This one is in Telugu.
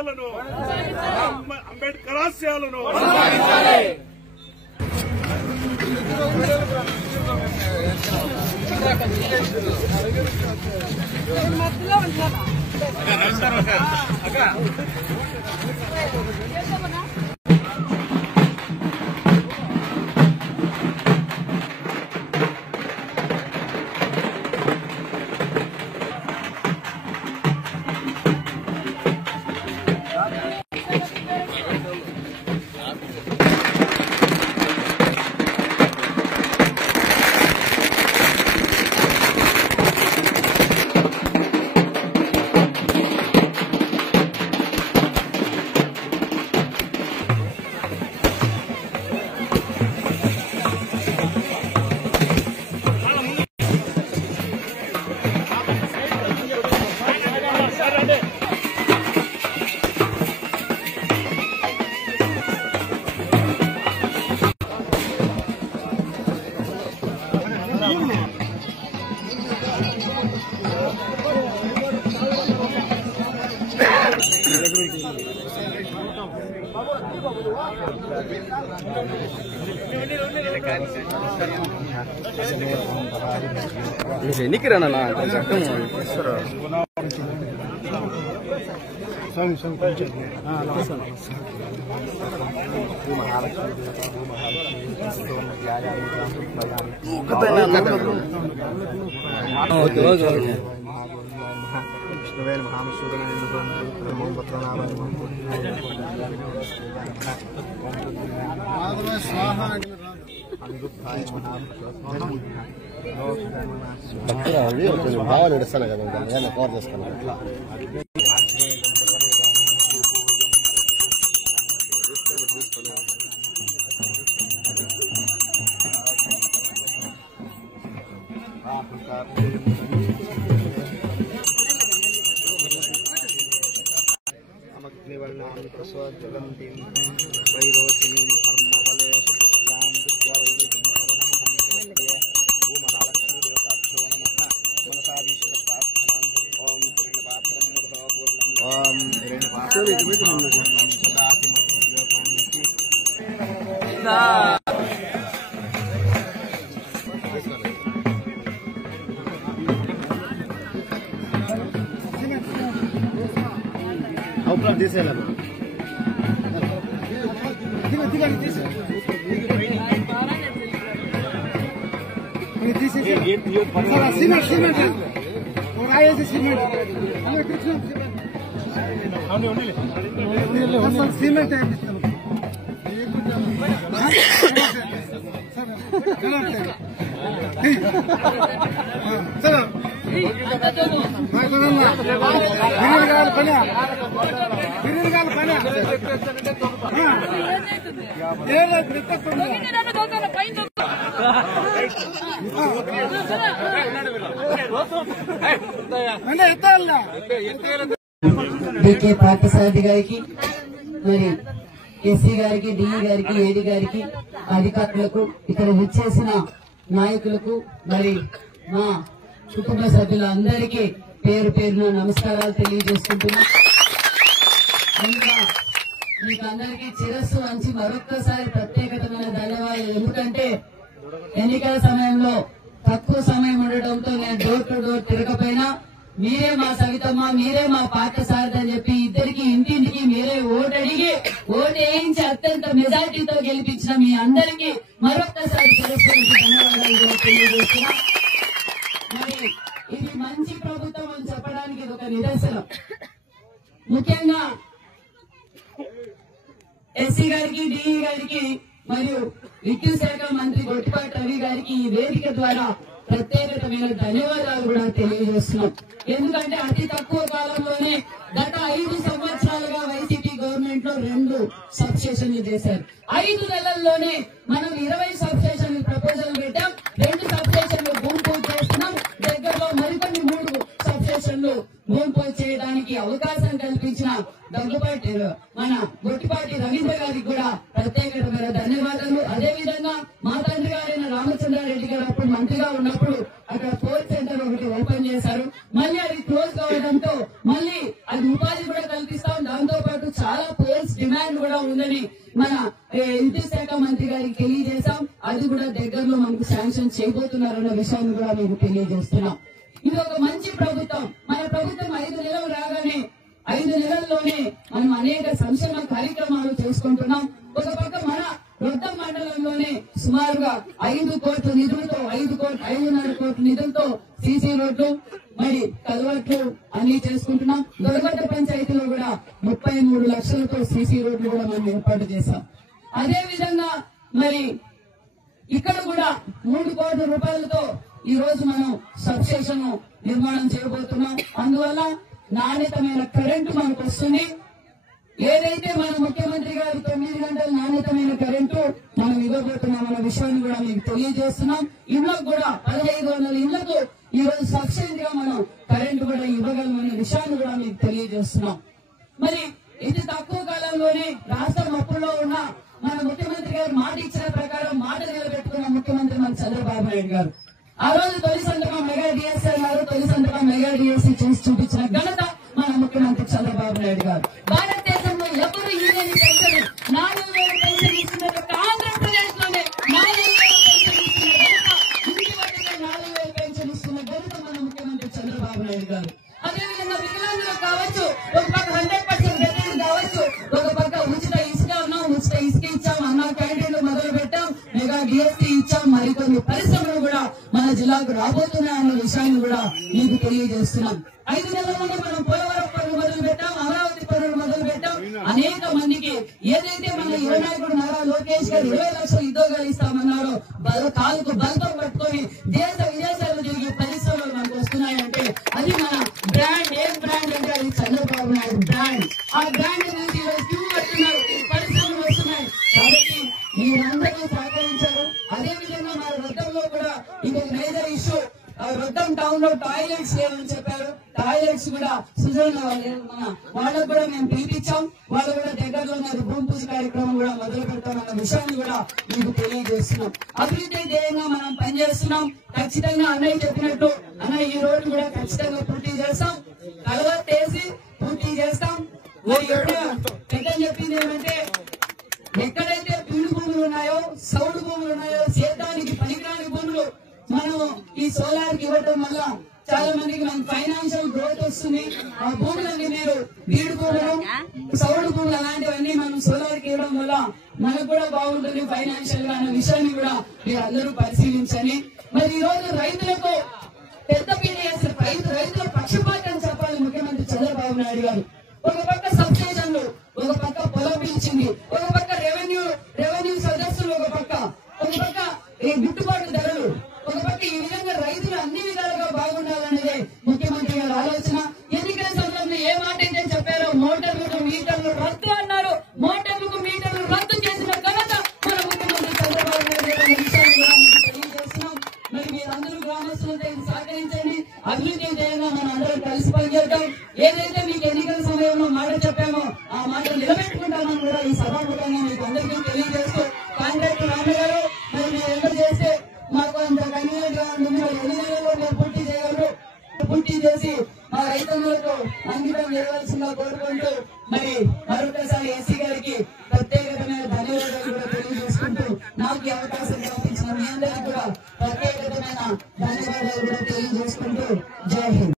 ఆశయాలను అంబేద్కర్ ఆశయాలను ఎన్నికరానా చట్టం భావాలు ఇస్తాను కదా ఏదైనా కవర్ చేస్తాను తీసేయాలి సిమెంట్ డీకే పార్థసారథి గారికి మరి ఎస్సీ గారికి డిఈ గారికి ఏడీ గారికి అధికారులకు ఇక్కడ విచ్చేసిన నాయకులకు మరి మా కుటుంబ సభ్యులందరికీ పేరు పేరున నమస్కారాలు తెలియజేసుకుంటున్నా. మీకు అందరికీ శిరస్సు వంచి మరొక్కసారి ప్రత్యేకమైన ధన్యవాదాలు. ఎందుకంటే ఎన్నికల సమయంలో తక్కువ సమయం ఉండడంతో నేను డోర్ టు డోర్ తిరగపోయినా మీరే మా సవితమ్మ, మీరే మా పార్థసారథి అని చెప్పి ఇద్దరికి ఇంటింటికి మీరే ఓటు అడిగి ఓటు వేయించి అత్యంత మెజార్టీతో గెలిపించిన మీ అందరికీ మరొక్కసారి ధన్యవాదాలు తెలియజేస్తున్నా. మరి ఇది మంచి ప్రభుత్వం అని చెప్పడానికి ఇది ఒక నిదర్శనం. ముఖ్యంగా ఎస్సీ గారికి డిఈ గారికి మరియు విద్యుత్ శాఖ మంత్రి గొట్టిపాటి రవి గారికి ఈ వేదిక ద్వారా ప్రత్యేకమైన ధన్యవాదాలు కూడా తెలియజేస్తున్నాం. ఎందుకంటే అతి తక్కువ కాలంలోనే గత 5 సంవత్సరాలుగా వైసీపీ గవర్నమెంట్ లో 2 సబ్ స్టేషన్లు చేశారు. 5 నెలల్లోనే మనం 20 సబ్ స్టేషన్లు ప్రపోజల్ పెట్టాం. 2 సబ్ స్టేషన్లు భూమి పూజ చేస్తున్నాం. దగ్గరలో మరికొన్ని 3 సబ్ స్టేషన్లు భూమి పూజ చేయడానికి అవకాశం కల్పించిన దగ్గుపాటి మన గొట్టిపాటి రవీంద్ర గారికి కూడా ప్రత్యేకమైన ధన్యవాదాలు. అదేవిధంగా మా తండ్రి గారైన రామచంద్రారెడ్డి గారు అప్పుడు మంత్రిగా ఉన్నప్పుడు అక్కడ పోస్ట్ సెంటర్ ఒకటి ఓపెన్ చేశారు. మళ్ళీ అది క్లోజ్ కావడంతో మళ్ళీ అది ఉపాధి కూడా కల్పిస్తాం. దాంతో పాటు డిమాండ్ కూడా ఉందని మన విద్యుత్ శాఖ మంత్రి గారికి తెలియజేశాం. అది కూడా దగ్గరలో మనకు శాంక్షన్ చేయబోతున్నారన్న విషయాన్ని కూడా మేము తెలియజేస్తున్నాం. ఇది ఒక మంచి ప్రభుత్వం. మన ప్రభుత్వం 5 నెలలు రాగానే 5 నెలల్లోనే మనం అనేక సంక్షేమ కార్యక్రమాలు చేసుకుంటున్నాం. ఒక పక్క మన రొద్దం మండలంలోనే సుమారుగా 5 కోట్ల నిధులతో 5.5 కోట్ల నిధులతో సీసీ రోడ్లు మరి కలవట్లు అన్ని చేసుకుంటున్నాం. దొరగడ్డ పంచాయతీలో కూడా 33 లక్షలతో సీసీ రోడ్లు కూడా మనం ఏర్పాటు చేశాం. అదే విధంగా మరి ఇక్కడ కూడా 3 కోట్ల రూపాయలతో ఈ రోజు మనం సబ్స్టేషన్ నిర్మాణం చేయబోతున్నాం. అందువల్ల నాణ్యతమైన కరెంటు మనకు వస్తుంది. ఏదైతే మన ముఖ్యమంత్రి గారు 9 గంటల నాణ్యతమైన కరెంటు మనం ఇవ్వబోతున్నాం అన్న విషయాన్ని కూడా మీకు తెలియజేస్తున్నాం. ఇళ్లకు కూడా 1500 ఇళ్లకు ఈ రోజు సబ్సిడీ గా మనం కరెంటు కూడా ఇవ్వగలమనే విషయాన్ని కూడా మీకు తెలియజేస్తున్నాం. మరి ఇది తక్కువ కాలంలోనే రాష్ట్రం అప్పుల్లో ఉన్న మన ముఖ్యమంత్రి గారు మాట ఇచ్చిన ప్రకారం మాట నిలబెట్టుకున్న ముఖ్యమంత్రి మన చంద్రబాబు నాయుడు గారు. ఆ రోజు తొలి సంతకం మెగా డిఎస్సీ అన్నారు. తొలి సంతకం మెగా డిఎస్సీ చేసి చూపించిన ఘనత మన ముఖ్యమంత్రి చంద్రబాబు నాయుడు గారు. భారతదేశంలో ఎవరు ఇవ్వని పెన్షన్ 4,000 పెన్షన్ ఇస్తున్నారు. ఆంధ్రప్రదేశ్ లోనే 4,000 పెన్షన్ ఇస్తున్న ఘనత, ఇంటి వద్దకే 4,000 పెన్షన్ ఇస్తున్న ఘనత మన ముఖ్యమంత్రి చంద్రబాబు నాయుడు గారు. అదేవిధంగా వికలాంగులు కావచ్చు, ఒక పక్క 100% రిటర్న్ కావచ్చు, ఒక పక్క ఉచిత ఇసుక ఉన్నాం, ఉచిత ఇసుక ఇచ్చాం, అన్నా క్యాంటీన్లు మొదలు పెట్టాం, మెగా డిఎస్సీ ఇచ్చాం. మరికొన్ని పరిశ్రమలు కూడా మన జిల్లాకు రాబోతున్నాయన్న విషయాన్ని కూడా మీకు తెలియజేస్తున్నాం. 5 నెలల్లోనే మనం పోలవరం పనులు మొదలు పెట్టాం, అమరావతి పనులు మొదలు పెట్టాం. అనేక మందికి ఏదైతే మన యువ నాయకుడు నారా లోకేష్ గారు 20 లక్షల ఉద్యోగాలు ఇస్తామన్నారో కాలుకు బలపం పట్టుకొని దేశ విదేశాల్లో జరిగే పరిశ్రమలు మనకు వస్తున్నాయంటే అది మన బ్రాండ్. ఏం బ్రాండ్ అంటే అది చంద్రబాబు నాయుడు బ్రాండ్. ఆ బ్రాండ్ నుంచి ఈరోజు క్యూ పడుతున్నారు, పరిశ్రమలు వస్తున్నాయి. కాబట్టి మీరందరూ సహకరించారు. అదే విధంగా మన రొద్దంలో కూడా ఇంకొక మేజర్ ఇష్యూ, రొద్దం టౌన్ లో టాయిలెట్స్ లేవని చెప్పారు. టాయిలెట్స్ కూడా సుజన్ వాళ్ళకు కూడా మేము పిలిపించాం. వాళ్ళు కూడా దగ్గరలో భూమి పూజ కార్యక్రమం కూడా మొదలు పెడతామన్న విషయాన్ని కూడా మీకు తెలియజేస్తున్నాం. అభివృద్ధి ధ్యేయంగా మనం పనిచేస్తున్నాం. ఖచ్చితంగా అన్నయ్య చెప్పినట్టు అన్నయ్య ఈ రోడ్డు కూడా ఖచ్చితంగా పూర్తి చేస్తాం. కలవట్టేసి పూర్తి చేస్తాం. పెద్దని చెప్పింది ఏమంటే ఎక్కడైతే పిండి భూములు ఉన్నాయో, సౌడు భూములు ఉన్నాయో, సేద్యానికి పనికిరాని భూములు మనం ఈ సోలార్ కి ఇవ్వడం వల్ల చాలా మందికి మనకి ఫైనాన్షియల్ గ్రోత్ వస్తుంది. ఆ భూములన్నీ మీరు బీడు భూములు, సౌడు భూములు అలాంటివన్నీ మనం సోలార్ కి ఇవ్వడం వల్ల మనకు కూడా బాగుంటుంది ఫైనాన్షియల్ గా అన్న విషయాన్ని కూడా మీరు అందరూ పరిశీలించండి. మరి ఈ రోజు రైతులకు పెద్ద పీడ చేస్తారు. రైతుల పక్షపాతం చెప్పాలి ముఖ్యమంత్రి చంద్రబాబు నాయుడు గారు. ఒక పక్క సబ్స్టేషన్లు, ఒక పక్క పొలం పిలిచింది, ఒక పక్క రెవెన్యూ సదస్సులు, ఒక పక్క ఈ గిట్టుబాటు ధరలు, ఒక పక్క ఈ విధంగా రైతులు అన్ని విధాలుగా బాగుండాలనేదే ముఖ్యమంత్రి గారి ఆలోచన. ఎన్నికల సమయంలో ఏ మాట అయితే చెప్పారో మోటార్లకు మీటర్లు రద్దు అన్నారు. మోటార్లకు మీటర్లు రద్దు చేసిన ఘనత మన ముఖ్యమంత్రి చంద్రబాబు నాయుడు గారి విషయాన్ని కూడా మీకు తెలియజేస్తున్నాం. మరి మీరందరూ గ్రామస్తులతో సహకరించండి. అభివృద్ధి ధ్యేయంగా మనం అందరం కలిసి పనిచేద్దాం. ఏదైతే మీకు ఎన్నికల సమయంలో మాట చెప్పామో ఆ మాట నిలబెట్టుకుంటామని కూడా ఈ సభాముఖంగా మీకు అందరికీ తెలియజేస్తూ, కాంట్రాక్ట్ రామగారు మరి మీరు ఎంత చేస్తే మాకు అంత కన్వీనియంట్ గా ఉంటుంది. మరి 2 నెలల్లో మీరు పూర్తి చేయగలరు. పూర్తి చేసి మా రైతులకు అంకితం చేయవలసిందిగా కోరుకుంటూ మరి మరొకసారి ఎస్సీ గారికి ప్రత్యేకమైన ధన్యవాదాలు కూడా తెలియజేసుకుంటూ నాకు ఈ అవకాశం కల్పించిన మీ అందరికీ కూడా ప్రత్యేకమైన ధన్యవాదాలు కూడా తెలియజేసుకుంటూ జై హింద్.